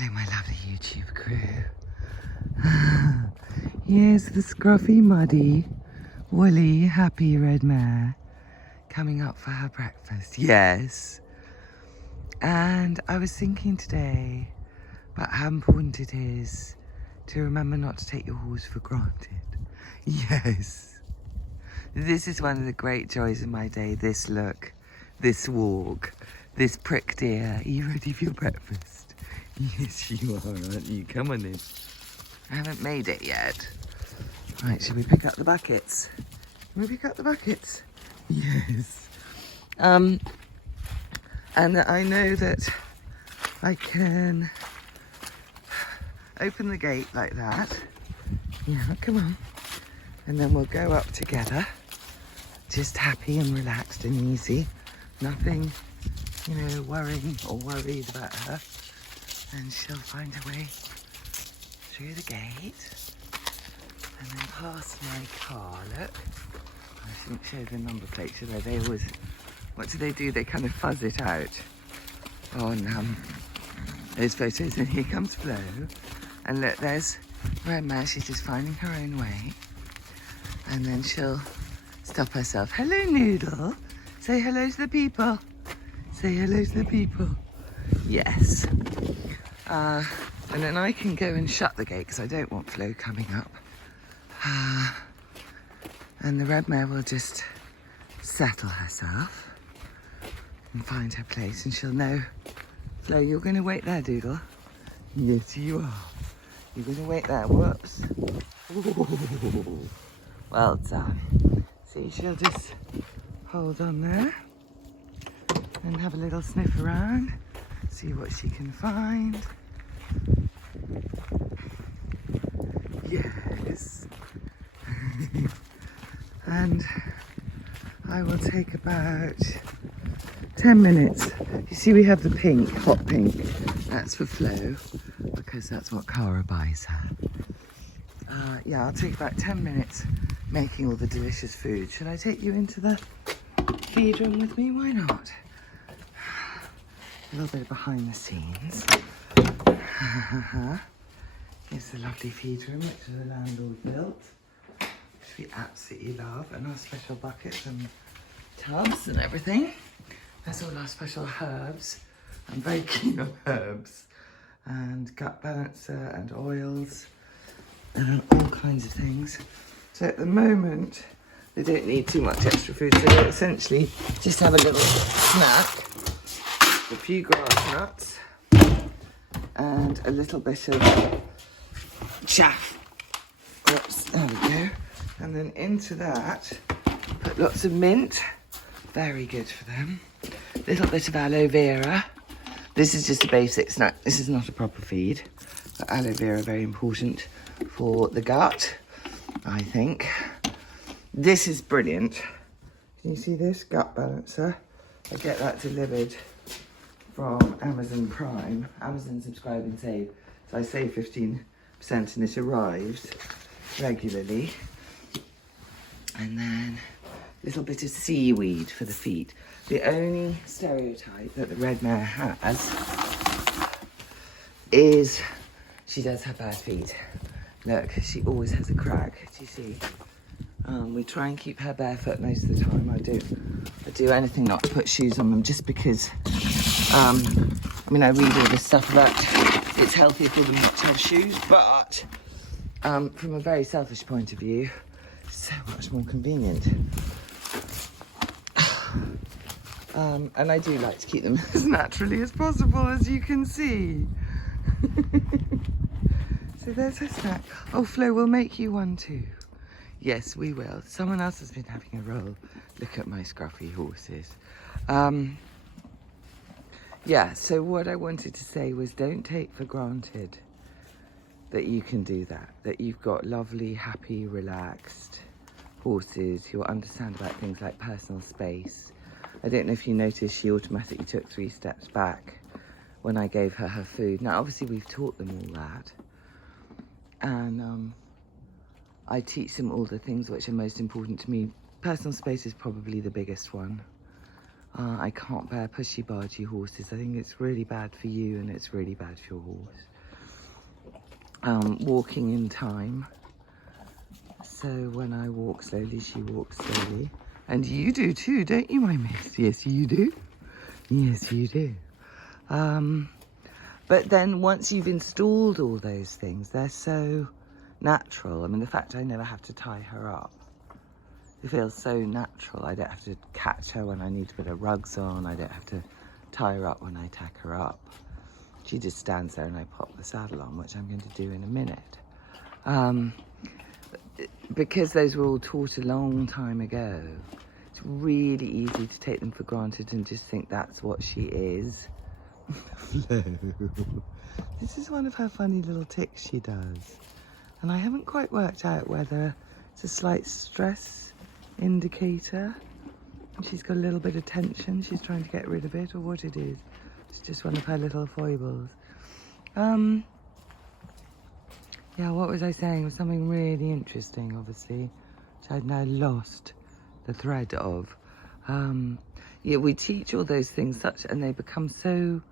Hello, my lovely YouTube crew. Here's the scruffy, muddy, woolly, happy red mare coming up for her breakfast. Yes. And I was thinking today about how important it is to remember not to take your horse for granted. Yes. This is one of the great joys of my day. This look, this walk, this pricked ear. Are you ready for your breakfast? Yes, you are, aren't you? Come on in. I haven't made it yet. Right, shall we pick up the buckets? Can we pick up the buckets? Yes. And I know that I can open the gate like that. Yeah, come on. And then we'll go up together. Just happy and relaxed and easy. Nothing, worrying or worried about her. And she'll find her way through the gate and then past my car. Look, I shouldn't show the number plate, should I? They always, what do? They kind of fuzz it out on those photos. And here comes Flo. And look, there's Red Mare. She's just finding her own way. And then she'll stop herself. Hello, Noodle. Say hello to the people. Say hello to the people. Yes. And then I can go and shut the gate because I don't want Flo coming up. And the red mare will just settle herself and find her place, and she'll know, Flo, you're going to wait there, Doodle. Yes, you are. You're going to wait there. Whoops. Ooh. Well done. See, she'll just hold on there and have a little sniff around, see what she can find. Yes. And I will take about 10 minutes. You see, we have the pink, hot pink. That's for Flo, because that's what Cara buys her. Yeah, I'll take about 10 minutes making all the delicious food. Should I take you into the feed room with me? Why not? A little bit behind the scenes. Here's the lovely feed room which the landlord built, which we absolutely love, and our special buckets and tubs and everything. There's all our special herbs. I'm very keen on herbs, and gut balancer and oils and all kinds of things. So at the moment they don't need too much extra food, so they essentially just have a little snack, a few grass nuts and a little bit of chaff. Oops, there we go. And then into that, put lots of mint. Very good for them. Little bit of aloe vera. This is just a basic snack. This is not a proper feed. But aloe vera, very important for the gut, I think. This is brilliant. Can you see this? Gut balancer. I get that delivered from Amazon Prime. Amazon Subscribe and Save. So I save 15%. And it arrives regularly. And then a little bit of seaweed for the feet. The only stereotype that the red mare has is she does have bad feet. Look, she always has a crack. Do you see? We try and keep her barefoot most of the time. I do anything not to put shoes on them, just because I read all this stuff about it's healthier for them not to have shoes, but from a very selfish point of view, it's so much more convenient. And I do like to keep them as naturally as possible, as you can see. So there's her snack. Oh, Flo, we'll make you one too. Yes, we will. Someone else has been having a roll. Look at my scruffy horses. Yeah, so what I wanted to say was, don't take for granted that you can do that you've got lovely, happy, relaxed horses who understand about things like personal space. I don't know if you noticed, she automatically took 3 steps back when I gave her her food. Now, obviously, we've taught them all that. And I teach them all the things which are most important to me. Personal space is probably the biggest one. I can't bear pushy bargy horses. I think it's really bad for you and it's really bad for your horse. Walking in time. So when I walk slowly, she walks slowly. And you do too, don't you, my miss? Yes, you do. Yes, you do. But then once you've installed all those things, they're so natural. I mean, the fact I never have to tie her up, it feels so natural. I don't have to catch her when I need to put her rugs on. I don't have to tie her up when I tack her up. She just stands there and I pop the saddle on, which I'm going to do in a minute. Because those were all taught a long time ago, it's really easy to take them for granted and just think that's what she is. Flo. This is one of her funny little ticks she does. And I haven't quite worked out whether it's a slight stress indicator. She's got a little bit of tension. She's trying to get rid of it, or what it is. It's just one of her little foibles. Yeah, what was I saying? It was something really interesting, obviously, which I've now lost the thread of. Yeah, we teach all those things and they become so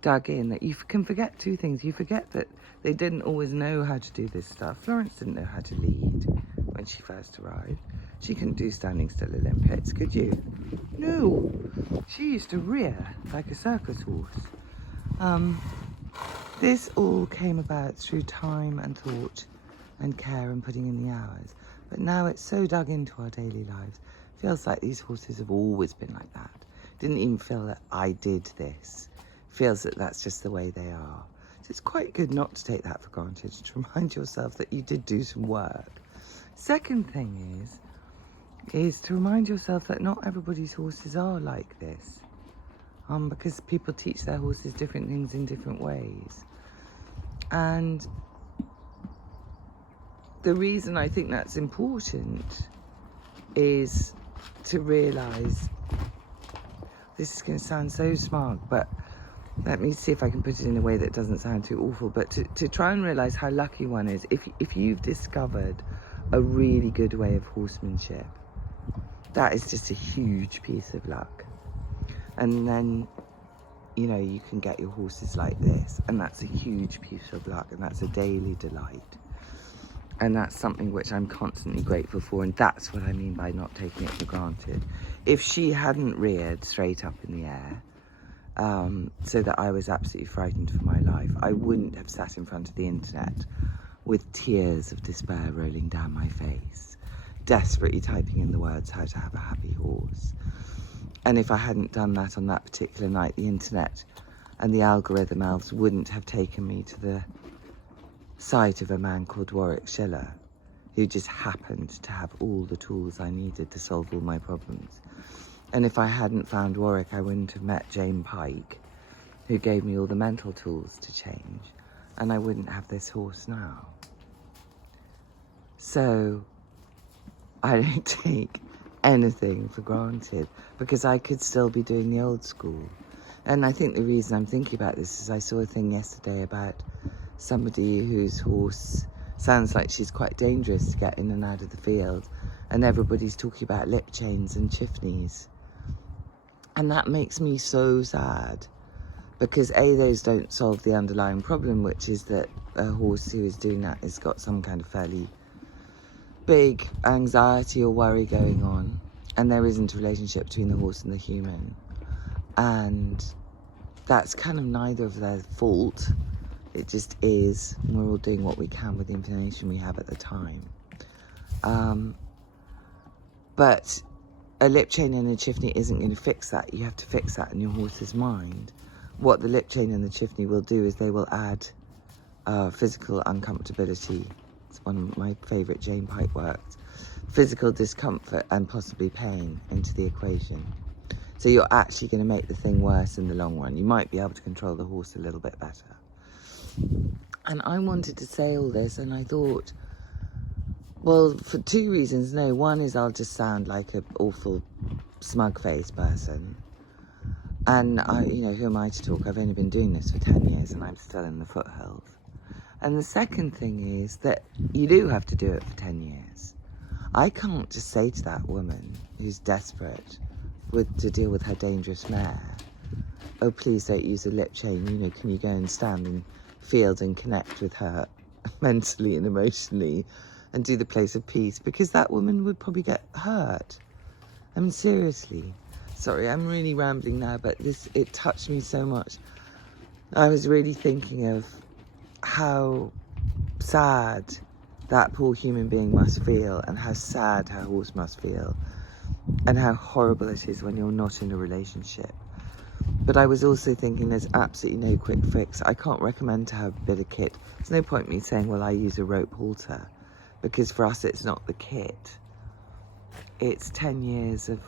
dug in that you can forget two things. You forget that they didn't always know how to do this stuff. Florence didn't know how to lead when she first arrived. She couldn't do standing still Olympics, could you? No. She used to rear like a circus horse. This all came about through time and thought and care and putting in the hours. But now it's so dug into our daily lives. Feels like these horses have always been like that. Didn't even feel that I did this. Feels that that's just the way they are. So it's quite good not to take that for granted, to remind yourself that you did do some work. Second thing is to remind yourself that not everybody's horses are like this. Because people teach their horses different things in different ways. And the reason I think that's important is to realise, this is going to sound so smug, but let me see if I can put it in a way that doesn't sound too awful, but to try and realise how lucky one is if you've discovered a really good way of horsemanship. That is just a huge piece of luck. And then, you know, you can get your horses like this, and that's a huge piece of luck, and that's a daily delight. And that's something which I'm constantly grateful for, and that's what I mean by not taking it for granted. If she hadn't reared straight up in the air, so that I was absolutely frightened for my life, I wouldn't have sat in front of the internet with tears of despair rolling down my face, desperately typing in the words how to have a happy horse. And if I hadn't done that on that particular night, the internet and the algorithm elves wouldn't have taken me to the site of a man called Warwick Schiller, who just happened to have all the tools I needed to solve all my problems. And if I hadn't found Warwick, I wouldn't have met Jane Pike, who gave me all the mental tools to change, and I wouldn't have this horse now. So I don't take anything for granted, because I could still be doing the old school. And I think the reason I'm thinking about this is I saw a thing yesterday about somebody whose horse sounds like she's quite dangerous to get in and out of the field, and everybody's talking about lip chains and chiffonies. And that makes me so sad, because A, those don't solve the underlying problem, which is that a horse who is doing that has got some kind of fairly big anxiety or worry going on, and there isn't a relationship between the horse and the human, and that's kind of neither of their fault. It just is. We're all doing what we can with the information we have at the time. But a lip chain and a chiffony isn't going to fix that. You have to fix that in your horse's mind. What the lip chain and the chiffony will do is they will add physical uncomfortability. It's one of my favourite Jane Pike works. Physical discomfort and possibly pain into the equation. So you're actually going to make the thing worse in the long run. You might be able to control the horse a little bit better. And I wanted to say all this, and I thought, well, for two reasons. No, one is I'll just sound like an awful smug-faced person. And who am I to talk? I've only been doing this for 10 years and I'm still in the foothills. And the second thing is that you do have to do it for 10 years. I can't just say to that woman who's desperate to deal with her dangerous mare, oh, please don't use a lip chain, you know, can you go and stand in field and connect with her mentally and emotionally and do the place of peace, because that woman would probably get hurt. I mean, seriously. Sorry, I'm really rambling now, but it touched me so much. I was really thinking of how sad that poor human being must feel, and how sad her horse must feel, and how horrible it is when you're not in a relationship. But I was also thinking there's absolutely no quick fix. I can't recommend to have a bit of kit. There's no point me saying, well, I use a rope halter, because for us it's not the kit. It's 10 years of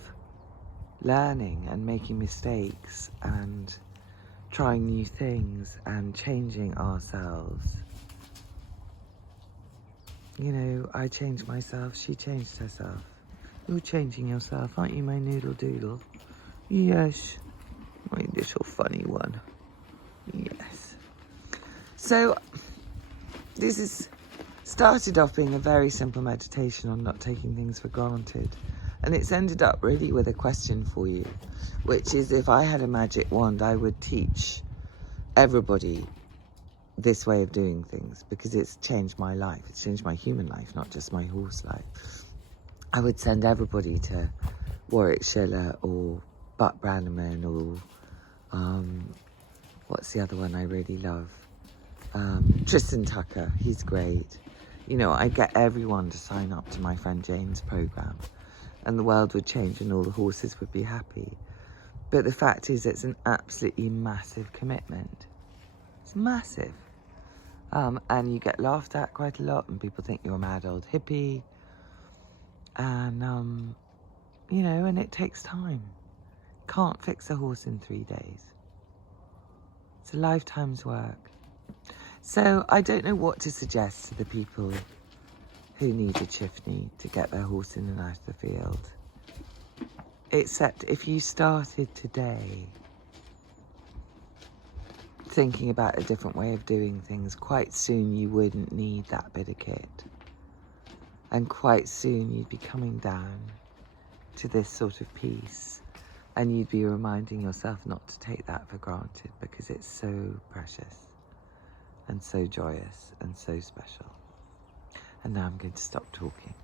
learning and making mistakes and trying new things and changing ourselves. You know, I changed myself, she changed herself. You're changing yourself, aren't you, my noodle doodle? Yes, my little funny one. Yes. So, this is started off being a very simple meditation on not taking things for granted. And it's ended up really with a question for you, which is, if I had a magic wand, I would teach everybody this way of doing things, because it's changed my life. It's changed my human life, not just my horse life. I would send everybody to Warwickshire or Buck Brannaman or what's the other one I really love? Tristan Tucker, he's great. You know, I get everyone to sign up to my friend Jane's program, and the world would change and all the horses would be happy. But the fact is, it's an absolutely massive commitment. It's massive. And you get laughed at quite a lot, and people think you're a mad old hippie. And, you know, and it takes time. Can't fix a horse in 3 days. It's a lifetime's work. So I don't know what to suggest to the people who need a chiffney to get their horse in and out of the field. Except if you started today thinking about a different way of doing things, quite soon you wouldn't need that bit of kit. And quite soon you'd be coming down to this sort of peace, and you'd be reminding yourself not to take that for granted, because it's so precious and so joyous and so special. And now I'm going to stop talking.